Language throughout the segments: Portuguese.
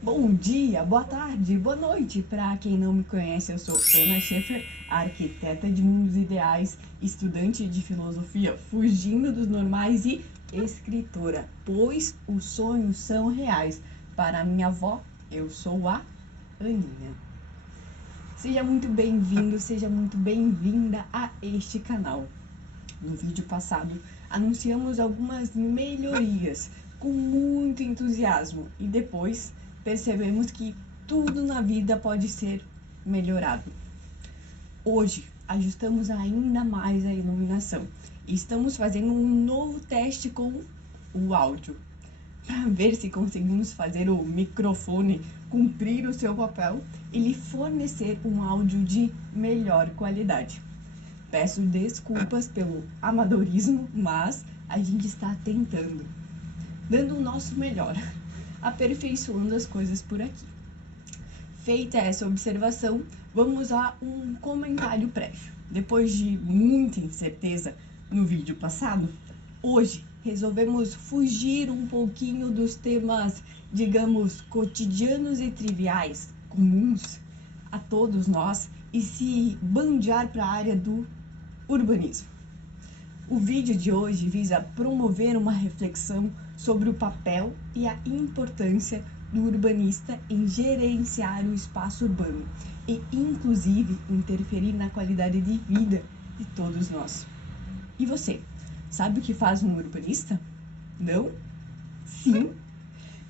Bom dia, boa tarde, boa noite. Para quem não me conhece, eu sou Ana Schaefer, arquiteta de mundos ideais, estudante de filosofia, fugindo dos normais e escritora, pois os sonhos são reais. Para minha avó, eu sou a Aninha. Seja muito bem-vindo, seja muito bem-vinda a este canal. No vídeo passado, anunciamos algumas melhorias com muito entusiasmo e depois percebemos que tudo na vida pode ser melhorado. Hoje, ajustamos ainda mais a iluminação e estamos fazendo um novo teste com o áudio para ver se conseguimos fazer o microfone cumprir o seu papel e lhe fornecer um áudio de melhor qualidade. Peço desculpas pelo amadorismo, mas a gente está tentando, dando o nosso melhor, aperfeiçoando as coisas por aqui. Feita essa observação, vamos a um comentário prévio. Depois de muita incerteza no vídeo passado, hoje resolvemos fugir um pouquinho dos temas, digamos, cotidianos e triviais, comuns a todos nós, e se bandear para a área do urbanismo. O vídeo de hoje visa promover uma reflexão sobre o papel e a importância do urbanista em gerenciar o espaço urbano e, inclusive, interferir na qualidade de vida de todos nós. E você, sabe o que faz um urbanista? Não? Sim?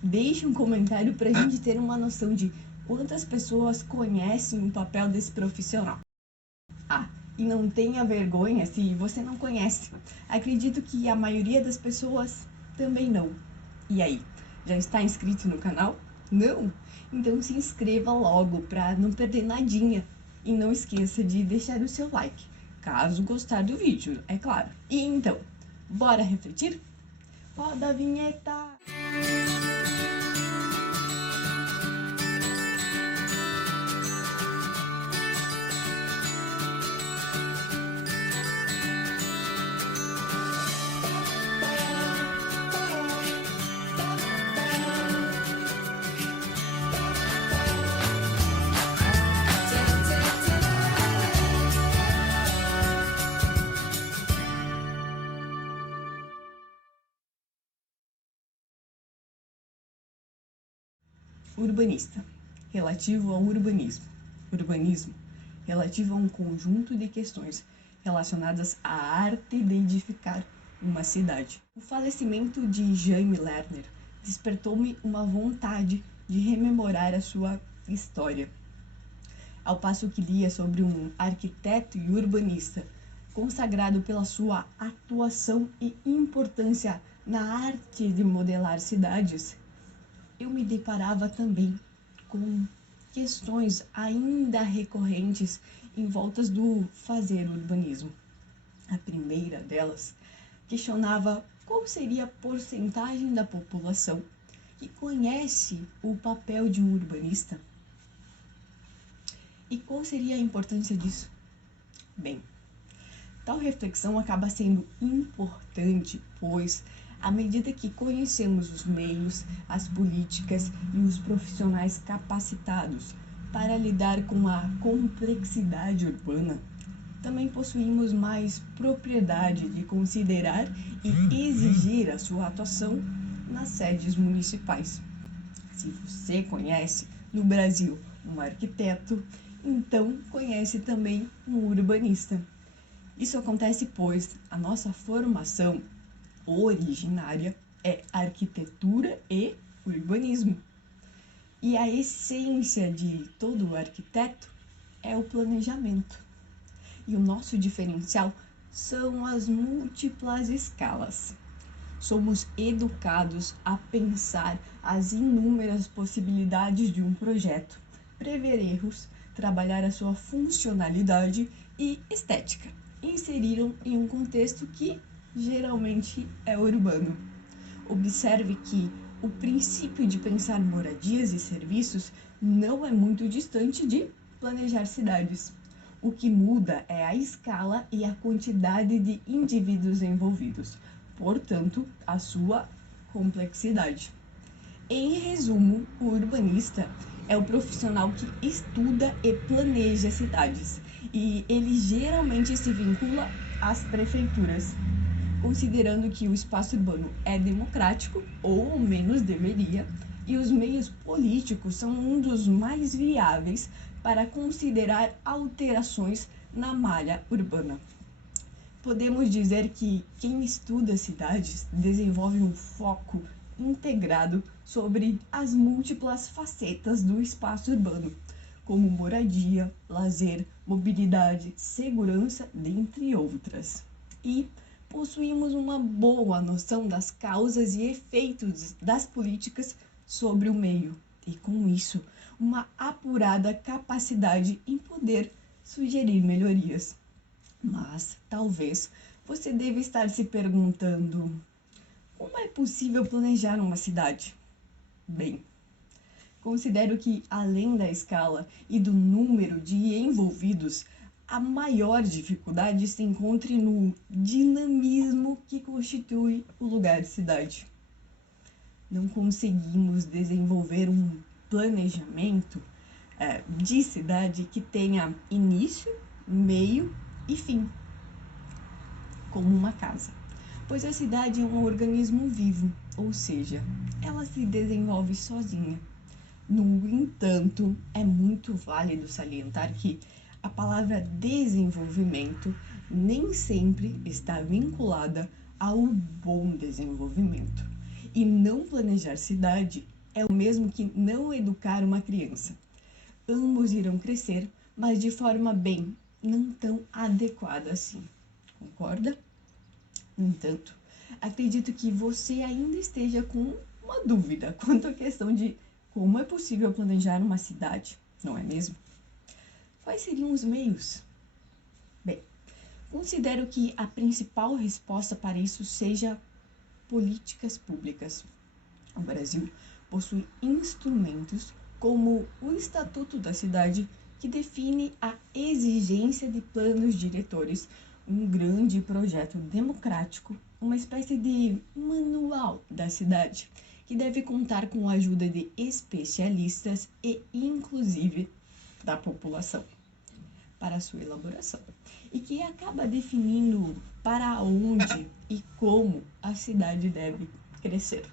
Deixe um comentário para a gente ter uma noção de quantas pessoas conhecem o papel desse profissional. E não tenha vergonha se você não conhece. Acredito que a maioria das pessoas também não. E aí, já está inscrito no canal? Não? Então se inscreva logo para não perder nadinha. E não esqueça de deixar o seu like, caso gostar do vídeo, é claro. E então, bora refletir? Roda a vinheta! Urbanista, relativo ao urbanismo. Urbanismo, relativo a um conjunto de questões relacionadas à arte de edificar uma cidade. O falecimento de Jaime Lerner despertou-me uma vontade de rememorar a sua história. Ao passo que lia sobre um arquiteto e urbanista consagrado pela sua atuação e importância na arte de modelar cidades, eu me deparava também com questões ainda recorrentes em volta do fazer urbanismo. A primeira delas questionava qual seria a porcentagem da população que conhece o papel de um urbanista e qual seria a importância disso. Bem, tal reflexão acaba sendo importante, pois à medida que conhecemos os meios, as políticas e os profissionais capacitados para lidar com a complexidade urbana, também possuímos mais propriedade de considerar e exigir a sua atuação nas sedes municipais. Se você conhece no Brasil um arquiteto, então conhece também um urbanista. Isso acontece pois a nossa formação originária é arquitetura e urbanismo. E a essência de todo arquiteto é o planejamento. E o nosso diferencial são as múltiplas escalas. Somos educados a pensar as inúmeras possibilidades de um projeto, prever erros, trabalhar a sua funcionalidade e estética, inseriram em um contexto que geralmente é urbano. Observe que o princípio de pensar moradias e serviços não é muito distante de planejar cidades. O que muda é a escala e a quantidade de indivíduos envolvidos, portanto, a sua complexidade. Em resumo, o urbanista é o profissional que estuda e planeja cidades, e ele geralmente se vincula às prefeituras, considerando que o espaço urbano é democrático, ou ao menos deveria, e os meios políticos são um dos mais viáveis para considerar alterações na malha urbana. Podemos dizer que quem estuda cidades desenvolve um foco integrado sobre as múltiplas facetas do espaço urbano, como moradia, lazer, mobilidade, segurança, dentre outras. E possuímos uma boa noção das causas e efeitos das políticas sobre o meio, e com isso, uma apurada capacidade em poder sugerir melhorias. Mas talvez você deva estar se perguntando: como é possível planejar uma cidade? Bem, considero que, além da escala e do número de envolvidos, a maior dificuldade se encontra no dinamismo que constitui o lugar de cidade. Não conseguimos desenvolver um planejamento de cidade que tenha início, meio e fim, como uma casa, pois a cidade é um organismo vivo, ou seja, ela se desenvolve sozinha. No entanto, é muito válido salientar que a palavra desenvolvimento nem sempre está vinculada ao bom desenvolvimento. E não planejar cidade é o mesmo que não educar uma criança. Ambos irão crescer, mas de forma bem, não tão adequada assim. Concorda? No entanto, acredito que você ainda esteja com uma dúvida quanto à questão de como é possível planejar uma cidade, não é mesmo? Quais seriam os meios? Bem, considero que a principal resposta para isso seja políticas públicas. O Brasil possui instrumentos como o Estatuto da Cidade, que define a exigência de planos diretores, um grande projeto democrático, uma espécie de manual da cidade, que deve contar com a ajuda de especialistas e, inclusive, da população para sua elaboração, e que acaba definindo para onde e como a cidade deve crescer.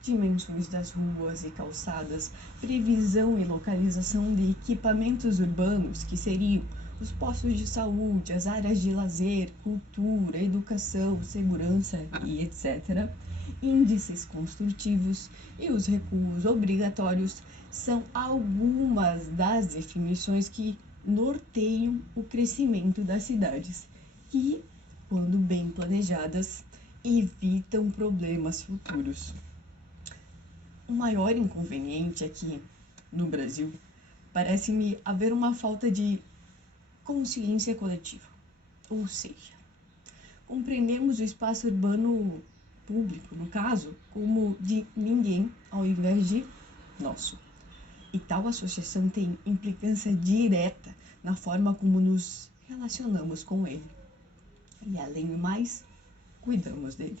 Dimensões das ruas e calçadas, previsão e localização de equipamentos urbanos, que seriam os postos de saúde, as áreas de lazer, cultura, educação, segurança e etc., índices construtivos e os recuos obrigatórios são algumas das definições que norteiam o crescimento das cidades, que, quando bem planejadas, evitam problemas futuros. O maior inconveniente é que, no Brasil, parece-me haver uma falta de consciência coletiva. Ou seja, compreendemos o espaço urbano público, no caso, como de ninguém ao invés de nosso. E tal associação tem implicância direta na forma como nos relacionamos com ele. E, além do mais, cuidamos dele.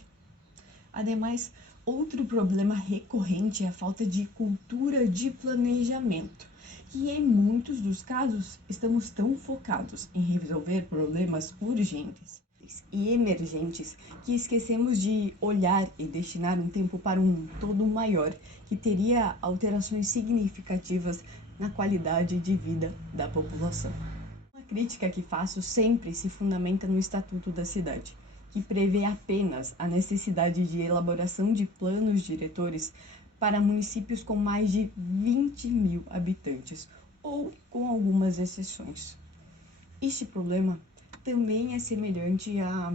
Ademais, outro problema recorrente é a falta de cultura de planejamento, que em muitos dos casos estamos tão focados em resolver problemas urgentes e emergentes que esquecemos de olhar e destinar um tempo para um todo maior, que teria alterações significativas na qualidade de vida da população. Uma crítica que faço sempre se fundamenta no Estatuto da Cidade, que prevê apenas a necessidade de elaboração de planos diretores para municípios com mais de 20 mil habitantes, ou com algumas exceções. Este problema também é semelhante a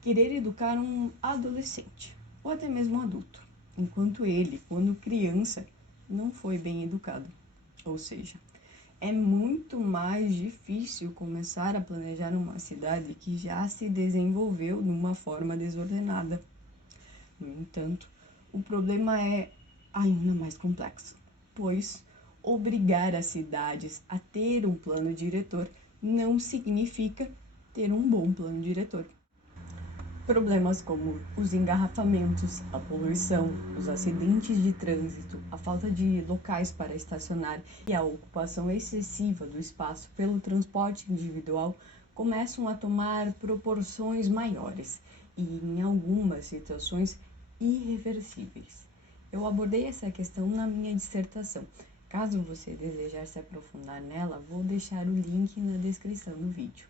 querer educar um adolescente, ou até mesmo um adulto, enquanto ele, quando criança, não foi bem educado. Ou seja, é muito mais difícil começar a planejar uma cidade que já se desenvolveu de uma forma desordenada. No entanto, o problema é ainda mais complexo, pois obrigar as cidades a ter um plano diretor não significa ter um bom plano diretor. Problemas como os engarrafamentos, a poluição, os acidentes de trânsito, a falta de locais para estacionar e a ocupação excessiva do espaço pelo transporte individual começam a tomar proporções maiores e, em algumas situações, irreversíveis. Eu abordei essa questão na minha dissertação. Caso você desejar se aprofundar nela, vou deixar o link na descrição do vídeo.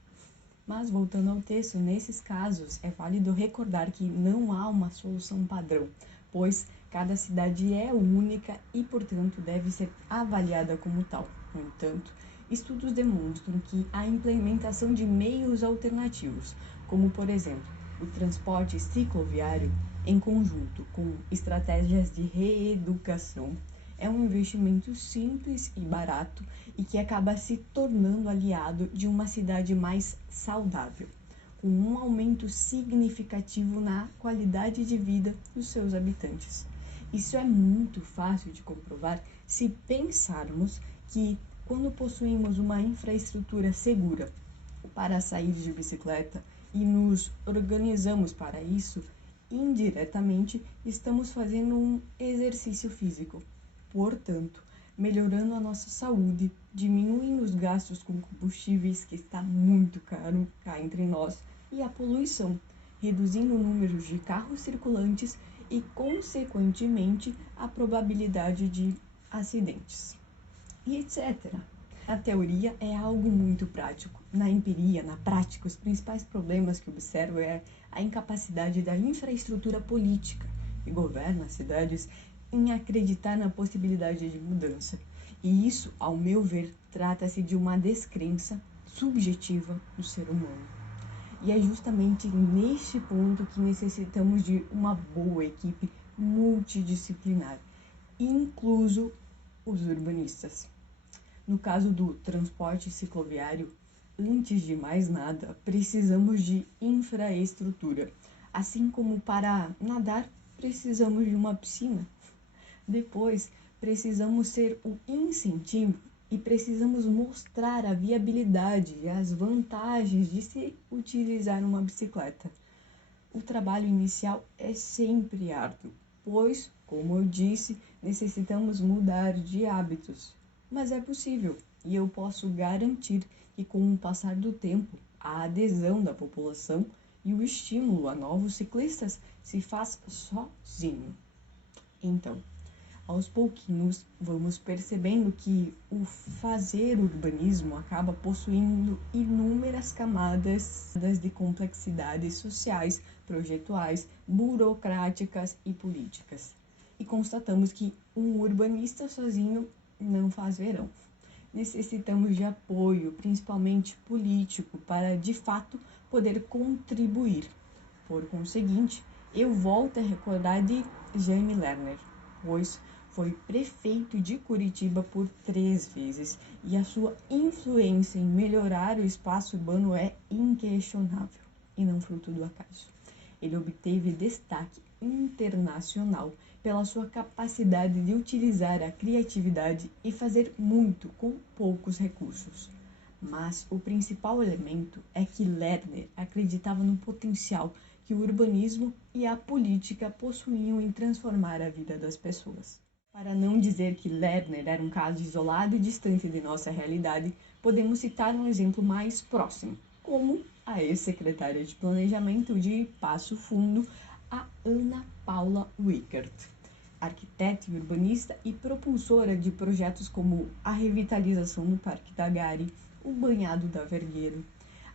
Mas, voltando ao texto, nesses casos é válido recordar que não há uma solução padrão, pois cada cidade é única e, portanto, deve ser avaliada como tal. No entanto, estudos demonstram que a implementação de meios alternativos, como, por exemplo, o transporte cicloviário, em conjunto com estratégias de reeducação, é um investimento simples e barato e que acaba se tornando aliado de uma cidade mais saudável, com um aumento significativo na qualidade de vida dos seus habitantes. Isso é muito fácil de comprovar se pensarmos que, quando possuímos uma infraestrutura segura para sair de bicicleta e nos organizamos para isso, indiretamente estamos fazendo um exercício físico. Portanto, melhorando a nossa saúde, diminuindo os gastos com combustíveis, que está muito caro cá entre nós, e a poluição, reduzindo o número de carros circulantes e, consequentemente, a probabilidade de acidentes, e etc. A teoria é algo muito prático. Na empiria, na prática, os principais problemas que observo é a incapacidade da infraestrutura política que governa as cidades em acreditar na possibilidade de mudança. E isso, ao meu ver, trata-se de uma descrença subjetiva do ser humano. E é justamente neste ponto que necessitamos de uma boa equipe multidisciplinar, incluso os urbanistas. No caso do transporte cicloviário, antes de mais nada, precisamos de infraestrutura. Assim como para nadar, precisamos de uma piscina. Depois, precisamos ser o incentivo e precisamos mostrar a viabilidade e as vantagens de se utilizar uma bicicleta. O trabalho inicial é sempre árduo, pois, como eu disse, necessitamos mudar de hábitos. Mas é possível, e eu posso garantir que, com o passar do tempo, a adesão da população e o estímulo a novos ciclistas se faz sozinho. Então, aos pouquinhos, vamos percebendo que o fazer urbanismo acaba possuindo inúmeras camadas de complexidades sociais, projetuais, burocráticas e políticas. E constatamos que um urbanista sozinho não faz verão. Necessitamos de apoio, principalmente político, para de fato poder contribuir. Por conseguinte, eu volto a recordar de Jaime Lerner, pois foi prefeito de Curitiba por 3 vezes e a sua influência em melhorar o espaço urbano é inquestionável e não fruto do acaso. Ele obteve destaque internacional pela sua capacidade de utilizar a criatividade e fazer muito com poucos recursos. Mas o principal elemento é que Lerner acreditava no potencial que o urbanismo e a política possuíam em transformar a vida das pessoas. Para não dizer que Lerner era um caso isolado e distante de nossa realidade, podemos citar um exemplo mais próximo, como a ex-secretária de Planejamento de Passo Fundo, a Ana Paula Wickert, arquiteta e urbanista e propulsora de projetos como a revitalização do Parque da Gari, o Banhado da Vergueiro,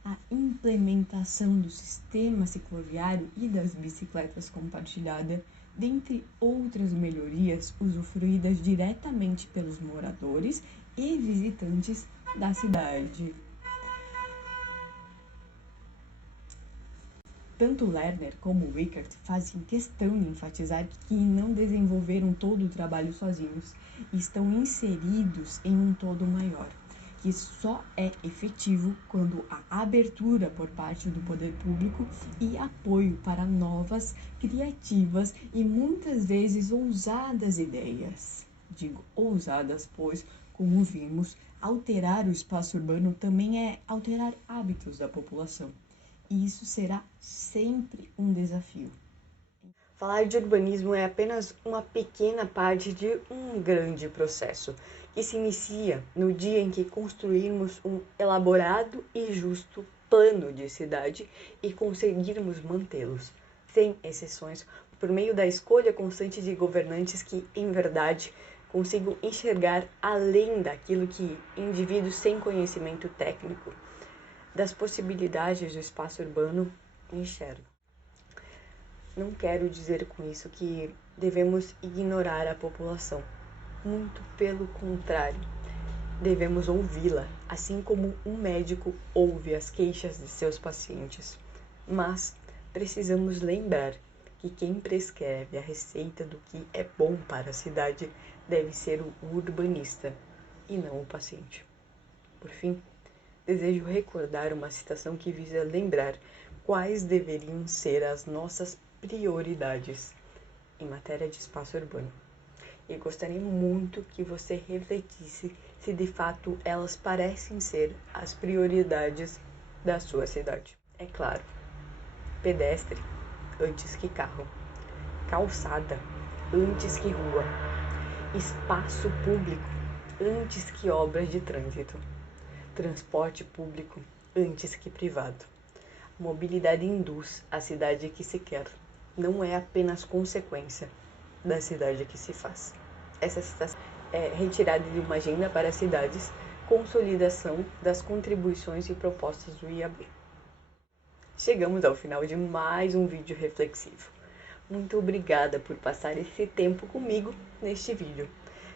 a implementação do sistema cicloviário e das bicicletas compartilhadas, dentre outras melhorias usufruídas diretamente pelos moradores e visitantes da cidade. Tanto Lerner como Wickert fazem questão de enfatizar que não desenvolveram todo o trabalho sozinhos e estão inseridos em um todo maior, que só é efetivo quando há abertura por parte do poder público e apoio para novas, criativas e muitas vezes ousadas ideias. Digo ousadas, pois, como vimos, alterar o espaço urbano também é alterar hábitos da população. e isso será sempre um desafio. Falar de urbanismo é apenas uma pequena parte de um grande processo, que se inicia no dia em que construirmos um elaborado e justo plano de cidade e conseguirmos mantê-los, sem exceções, por meio da escolha constante de governantes que, em verdade, consigam enxergar além daquilo que indivíduos sem conhecimento técnico das possibilidades do espaço urbano enxergam. Não quero dizer com isso que devemos ignorar a população. Muito pelo contrário, devemos ouvi-la, assim como um médico ouve as queixas de seus pacientes. Mas precisamos lembrar que quem prescreve a receita do que é bom para a cidade deve ser o urbanista e não o paciente. Por fim, desejo recordar uma citação que visa lembrar quais deveriam ser as nossas prioridades em matéria de espaço urbano. E gostaria muito que você refletisse se de fato elas parecem ser as prioridades da sua cidade. É claro, pedestre antes que carro, calçada antes que rua, espaço público antes que obras de trânsito, transporte público antes que privado. Mobilidade induz a cidade que se quer, não é apenas consequência da cidade que se faz. Essa citação é retirada de uma agenda para as cidades, consolidação das contribuições e propostas do IAB. Chegamos ao final de mais um vídeo reflexivo. Muito obrigada por passar esse tempo comigo neste vídeo.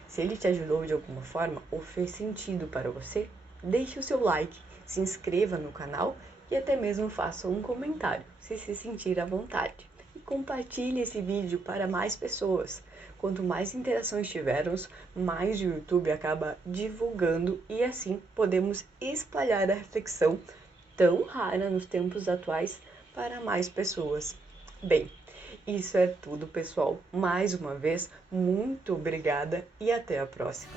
Se ele te ajudou de alguma forma ou fez sentido para você, deixe o seu like, se inscreva no canal e até mesmo faça um comentário, se sentir à vontade. E compartilhe esse vídeo para mais pessoas. Quanto mais interações tivermos, mais o YouTube acaba divulgando e assim podemos espalhar a reflexão tão rara nos tempos atuais para mais pessoas. Bem, isso é tudo, pessoal. Mais uma vez, muito obrigada e até a próxima.